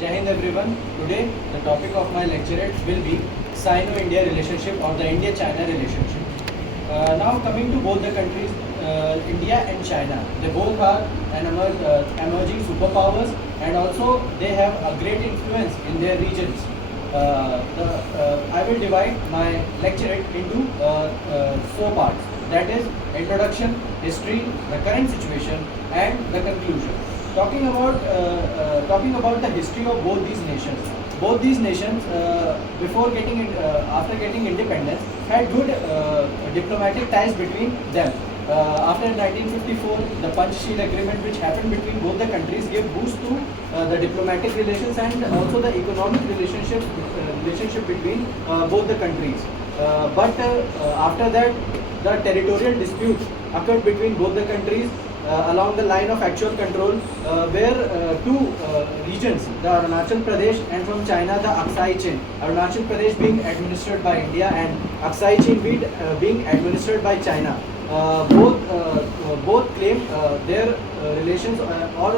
Jai Hind everyone. Today the topic of my lecturette will be Sino-India relationship or the India-China relationship. Now coming to both the countries, India and China, they both are emerging superpowers, and also they have a great influence in their regions. I will divide my lecturette into four parts. That is introduction, history, the current situation, and the conclusion. Talking about the history of both these nations. Both these nations, after getting independence, had good diplomatic ties between them. After 1954, the Panchsheel Agreement, which happened between both the countries, gave boost to the diplomatic relations and also the economic relationship between both the countries. But after that, the territorial disputes occurred between both the countries along the line of actual control, where two regions, the Arunachal Pradesh and from China the Aksai Chin. Arunachal Pradesh being administered by India and Aksai Chin being administered by China. Both claim their relations और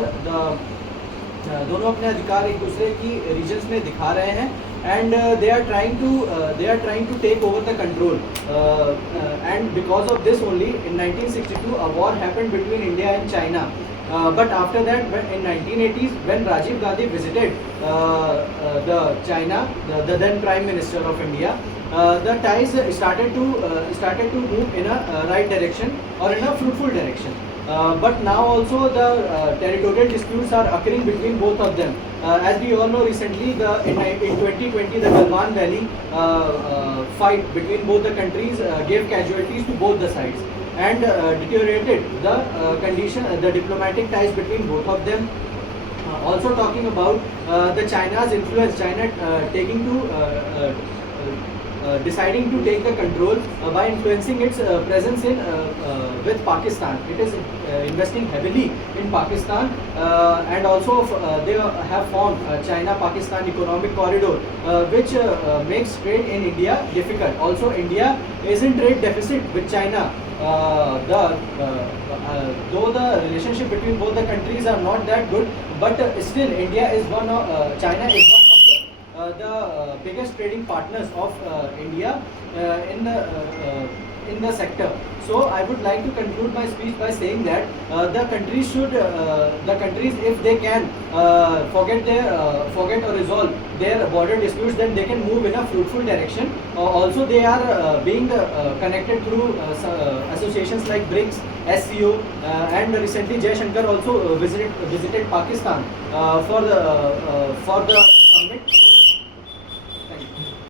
दोनों अपने अधिकार एक दूसरे की regions में दिखा रहे हैं, and they are trying to take over the control, and because of this only in 1962 a war happened between India and China. But after that, in 1980s, when Rajiv Gandhi visited the China, the then Prime Minister of India, the ties started to move in a right direction or in a fruitful direction. But now also the territorial disputes are occurring between both of them. As we all know, recently in 2020 the Galwan Valley fight between both the countries gave casualties to both the sides and deteriorated the diplomatic ties between both of them. Also talking about the China's influence, China deciding to take the control by influencing its presence with Pakistan. It is investing heavily in Pakistan, and also they have formed China-Pakistan Economic Corridor, which makes trade in India difficult. Also, India is in trade deficit with China. Though the relationship between both the countries are not that good, but still China is one of the biggest trading partners of India in the sector. So I would like to conclude my speech by saying that the countries, if they can forget or resolve their border disputes, then they can move in a fruitful direction. Also, they are being connected through associations like BRICS, SCO, and recently Jai Shankar also visited Pakistan for the summit.